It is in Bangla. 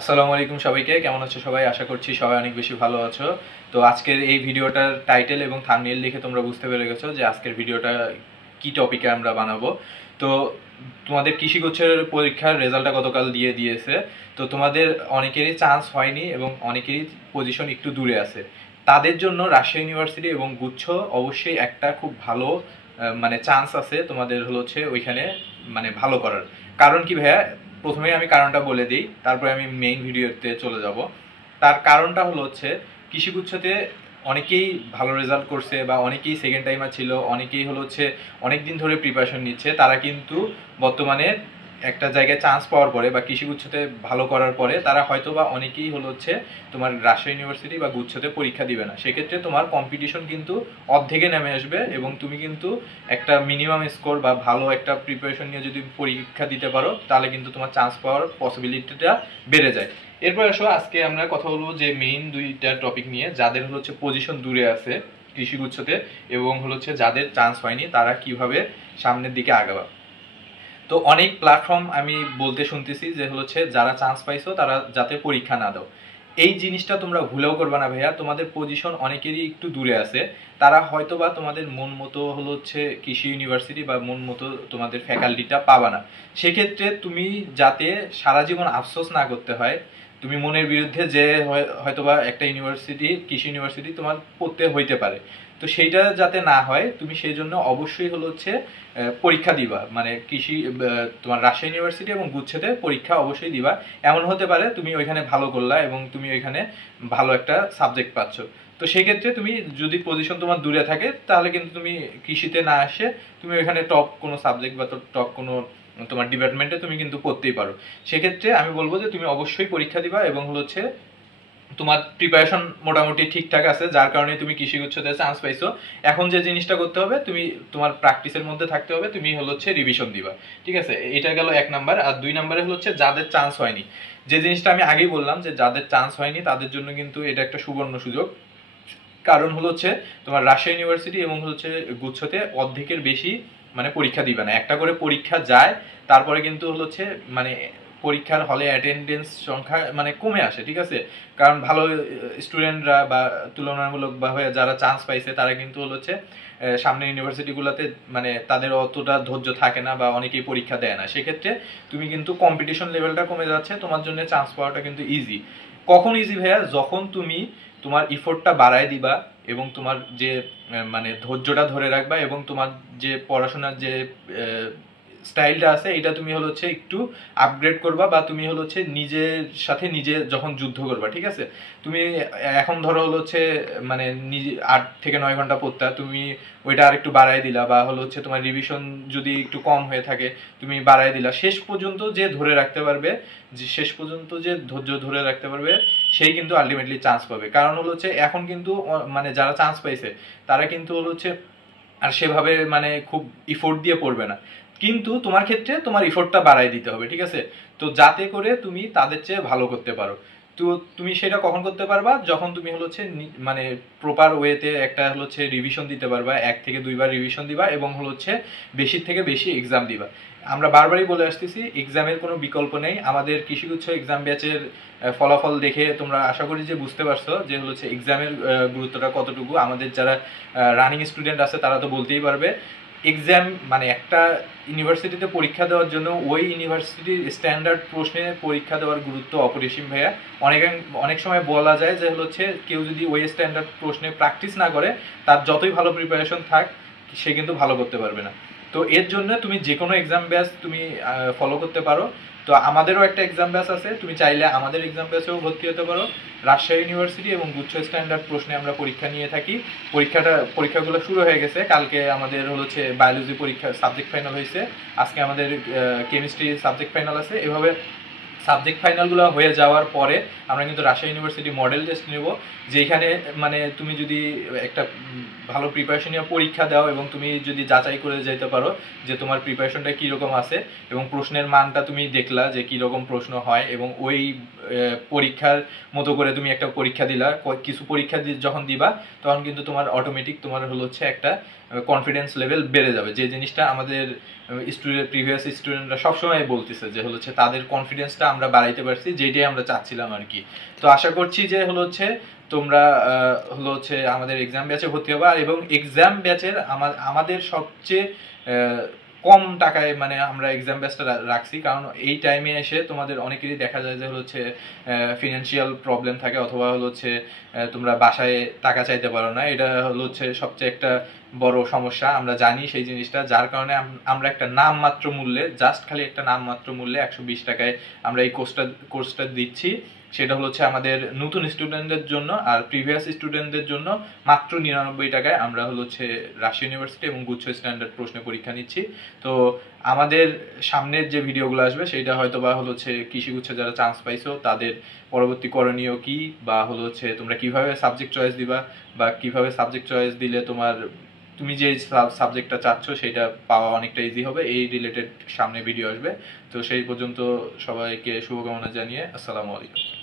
আসসালামু আলাইকুম সবাইকে, কেমন আছো সবাই? আশা করছি সবাই অনেক বেশি ভালো আছো। তো আজকের এই ভিডিওটার টাইটেল এবং থাম্বনেইল দেখে তোমরা বুঝতে পেরে গেছো যে আজকের ভিডিওটা কি টপিকে আমরা বানাবো। তো তোমাদের কৃষিগুচ্ছের পরীক্ষার রেজাল্টটা গতকাল দিয়ে দিয়েছে। তো তোমাদের অনেকেরই চান্স হয়নি এবং অনেকেরই পজিশন একটু দূরে আছে। তাদের জন্য রাজশাহী ইউনিভার্সিটি এবং গুচ্ছ অবশ্যই একটা খুব ভালো মানে চান্স আছে তোমাদের হচ্ছে ওইখানে মানে ভালো করার। কারণ কি ভাইয়া, প্রথমে আমি কারণটা বলে দিই, তারপরে আমি মেইন ভিডিওতে চলে যাব। তার কারণটা হচ্ছে কৃষিগুচ্ছতে অনেকেই ভালো রেজাল্ট করছে বা অনেকেই সেকেন্ড টাইমার ছিল, অনেকেই হচ্ছে অনেক দিন ধরে প্রিপারেশন নিচ্ছে। তারা কিন্তু বর্তমানে একটা জায়গায় চান্স পাওয়ার পরে বা কৃষিগুচ্ছতে ভালো করার পরে তারা হয়তো বা অনেকেই হচ্ছে তোমার রাজশাহী ইউনিভার্সিটি বা গুচ্ছতে পরীক্ষা দিবে না। সেক্ষেত্রে তোমার কম্পিটিশন কিন্তু অর্ধেকে নেমে আসবে এবং তুমি কিন্তু একটা মিনিমাম স্কোর বা ভালো একটা প্রিপারেশন নিয়ে যদি পরীক্ষা দিতে পারো তাহলে কিন্তু তোমার চান্স পাওয়ার পসিবিলিটিটা বেড়ে যায়। এরপর আসো, আজকে আমরা কথা বলবো যে মেইন দুইটা টপিক নিয়ে, যাদের হচ্ছে পজিশন দূরে আছে কৃষিগুচ্ছতে এবং হচ্ছে যাদের চান্স হয়নি তারা কিভাবে সামনের দিকে আগাবা। তো অনেক প্ল্যাটফর্ম আমি বলতে শুনতেছি যে হচ্ছে যারা চান্স পাইছো তারা যাতে পরীক্ষা না দাও। এই জিনিসটা তোমরা ভুলেও করবে না ভাইয়া। তোমাদের পজিশন অনেকেরই একটু দূরে আছে, তারা হয়তো বা তোমাদের মন মতো হচ্ছে কৃষি ইউনিভার্সিটি বা মন মতো তোমাদের ফ্যাকাল্টিটা পাবা না। সেক্ষেত্রে তুমি যাতে সারা জীবন আফসোস না করতে হয়, তুমি মনের বিরুদ্ধে যে হয়তোবা একটা ইউনিভার্সিটি কৃষি ইউনিভার্সিটি তোমার পড়তে হইতে পারে, তো সেইটা যাতে না হয় তুমি সেই জন্য অবশ্যই হচ্ছে পরীক্ষা দিবা। মানে কৃষি তোমার রাজশাহী ইউনিভার্সিটি এবং গুচ্ছতে পরীক্ষা অবশ্যই দিবা। এমন হতে পারে তুমি ওইখানে ভালো করলা এবং তুমি ওইখানে ভালো একটা সাবজেক্ট পাচ্ছ। তো সেক্ষেত্রে তুমি যদি পজিশন তোমার দূরে থাকে তাহলে কিন্তু তুমি কৃষিতে না আসে তুমি ওইখানে টপ কোনো সাবজেক্ট বা টপ কোনো তোমার ডিপার্টমেন্টে তুমি কিন্তু পড়তেই পারো। সেক্ষেত্রে আমি বলবো যে তুমি অবশ্যই পরীক্ষা দিবা এবং হচ্ছে তোমার প্রিপারেশন মোটামুটি ঠিকঠাক আছে, যার কারণে তুমি কৃষিগুচ্ছতে চান্স পাইছো। এখন যে জিনিসটা করতে হবে, তুমি তোমার প্র্যাকটিসের মধ্যে থাকতে হবে, তুমি হচ্ছে রিভিশন দিবা। ঠিক আছে, এটা গেল এক নাম্বার। আর দুই নাম্বারে হচ্ছে যাদের চান্স হয়নি, যে জিনিসটা আমি আগেই বললাম যে যাদের চান্স হয়নি তাদের জন্য কিন্তু এটা একটা সুবর্ণ সুযোগ। কারণ হচ্ছে তোমার রাজশাহী ইউনিভার্সিটি এবং হচ্ছে গুচ্ছতে অর্ধেকের বেশি মানে পরীক্ষা দিবে না, একটা করে পরীক্ষা যায়। তারপরে কিন্তু হচ্ছে মানে পরীক্ষার হলে অ্যাটেন্ডেন্স সংখ্যা মানে কমে আসে। ঠিক আছে, কারণ ভালো স্টুডেন্টরা বা তুলনামূলকভাবে যারা চান্স পাইছে তারা কিন্তু হচ্ছে সামনের ইউনিভার্সিটিগুলোতে মানে তাদের অতটা ধৈর্য থাকে না বা অনেকেই পরীক্ষা দেয় না। সেক্ষেত্রে তুমি কিন্তু কম্পিটিশন লেভেলটা কমে যাচ্ছে, তোমার জন্য চান্স পাওয়াটা কিন্তু ইজি। কখন ইজি ভাইয়া? যখন তুমি তোমার ইফোর্টটা বাড়ায় দিবা এবং তোমার যে মানে ধৈর্যটা ধরে রাখবা এবং তোমার যে পড়াশোনার যে স্টাইলটা আছে এটা তুমি হচ্ছে একটু আপগ্রেড করবা বা তুমি হচ্ছে নিজের সাথে নিজে যখন যুদ্ধ করবা। ঠিক আছে, তুমি এখন ধরো হচ্ছে মানে নিজে 8 থেকে 9 ঘন্টা পড়তা, তুমি ওইটা আর একটু বাড়ায় দিলা বা হচ্ছে তোমার রিভিশন যদি একটু কম হয়ে থাকে তুমি বাড়ায় দিলা। শেষ পর্যন্ত যে ধরে রাখতে পারবে, যে শেষ পর্যন্ত যে ধৈর্য ধরে রাখতে পারবে সেই কিন্তু আলটিমেটলি চান্স পাবে। কারণ হচ্ছে এখন কিন্তু মানে যারা চান্স পাইছে তারা কিন্তু হচ্ছে আর সেভাবে মানে খুব ইফোর্ট দিয়ে পড়বে না, কিন্তু তোমার ক্ষেত্রে তোমার ইফোর্টটা বাড়াই দিতে হবে। ঠিক আছে, তো যাতে করে তুমি তাদের চেয়ে ভালো করতে পারো। তো তুমি সেটা কখন করতে পারবা? যখন তুমি হচ্ছে মানে প্রপার ওয়েতে একটা হচ্ছে রিভিশন দিতে পারবা, 1 থেকে 2 বার রিভিশন দিবা এবং হচ্ছে বেশির থেকে বেশি এক্সাম দিবা। আমরা বারবারই বলে আসতেছি এক্সামের কোনো বিকল্প নেই। আমাদের কৃষিগুচ্ছ এক্সাম ব্যাচের ফলাফল দেখে তোমরা আশা করি যে বুঝতে পারছো যে হচ্ছে এক্সামের গুরুত্বটা কতটুকু। আমাদের যারা রানিং স্টুডেন্ট আছে তারা তো বলতেই পারবে এক্সাম মানে একটা ইউনিভার্সিটিতে পরীক্ষা দেওয়ার জন্য ওই ইউনিভার্সিটির স্ট্যান্ডার্ড প্রশ্নে পরীক্ষা দেওয়ার গুরুত্ব অপরিসীম ভাইয়া। অনেক অনেক সময় বলা যায় যে হচ্ছে কেউ যদি ওই স্ট্যান্ডার্ড প্রশ্নে প্র্যাকটিস না করে তার যতই ভালো প্রিপারেশন থাক সে কিন্তু ভালো করতে পারবে না। তো এর জন্য তুমি যে কোনো এক্সাম ব্যাচ তুমি ফলো করতে পারো। তো আমাদেরও একটা এক্সাম ব্যাচ আছে, তুমি চাইলে আমাদের এক্সাম ব্যাচেও ভর্তি হতে পারো। রাজশাহী ইউনিভার্সিটি এবং গুচ্ছ স্ট্যান্ডার্ড প্রশ্নে আমরা পরীক্ষা নিয়ে থাকি। পরীক্ষাগুলো শুরু হয়ে গেছে। কালকে আমাদের হচ্ছে বায়োলজি পরীক্ষা সাবজেক্ট ফাইনাল হয়েছে, আজকে আমাদের কেমিস্ট্রি সাবজেক্ট ফাইনাল আছে। এভাবে সাবজেক্ট ফাইনালগুলো হয়ে যাওয়ার পরে আমরা কিন্তু রাজশাহী ইউনিভার্সিটি মডেল টেস্ট নেব, যেখানে মানে তুমি যদি একটা ভালো প্রিপারেশন নিয়ে পরীক্ষা দাও এবং তুমি যদি যাচাই করে যেতে পারো যে তোমার প্রিপারেশনটা কীরকম আছে এবং প্রশ্নের মানটা তুমি দেখলা যে কীরকম প্রশ্ন হয় এবং ওই পরীক্ষার মতো করে তুমি একটা পরীক্ষা দিলা, কিছু পরীক্ষা যখন দিবা তখন কিন্তু তোমার অটোমেটিক তোমার হচ্ছে একটা কনফিডেন্স লেভেল বেড়ে যাবে। যে জিনিসটা আমাদের স্টুডেন্ট প্রিভিয়াস স্টুডেন্টরা সবসময় বলতেছে যে হচ্ছে তাদের কনফিডেন্সটা আমরা বাড়াইতে পারছি, যেটাই আমরা চাচ্ছিলাম আর কি। তো আশা করছি যে তোমরা আমাদের এক্সাম ব্যাচে ভর্তি হবে, আর এবং এক্সাম ব্যাচের আমাদের সবচেয়ে কম টাকায় মানে আমরা এক্সাম ব্যাচটা রাখছি, কারণ এই টাইমে এসে তোমাদের অনেকেরই দেখা যায় যে ফিনান্সিয়াল প্রবলেম থাকে, অথবা তোমরা বাসায় টাকা চাইতে পারো না। এটা সবচেয়ে একটা বড় সমস্যা, আমরা জানি সেই জিনিসটা, যার কারণে আমরা একটা নামমাত্র মূল্যে, জাস্ট খালি একটা নামমাত্র মূল্যে 120 টাকায় আমরা এই কোর্সটা দিচ্ছি। সেটা আমাদের নতুন স্টুডেন্টদের জন্য, আর প্রিভিয়াস স্টুডেন্টদের জন্য মাত্র 99 টাকায় আমরা রাজশাহী ইউনিভার্সিটি এবং গুচ্ছ স্ট্যান্ডার্ড প্রশ্ন পরীক্ষা নিচ্ছি। তো আমাদের সামনের যে ভিডিওগুলো আসবে সেটা হয়তো বা কৃষিগুচ্ছ যারা চান্স পাইছো তাদের পরবর্তী করণীয় কি, বা তোমরা কিভাবে সাবজেক্ট চয়েস দিবা, বা কিভাবে সাবজেক্ট চয়েস দিলে তুমি যে সাবজেক্টটা চাচ্ছ সেটা পাওয়া অনেকটা ইজি হবে, এই রিলেটেড সামনে ভিডিও আসবে। তো সেই পর্যন্ত সবাইকে শুভকামনা জানিয়ে আসসালামু আলাইকুম।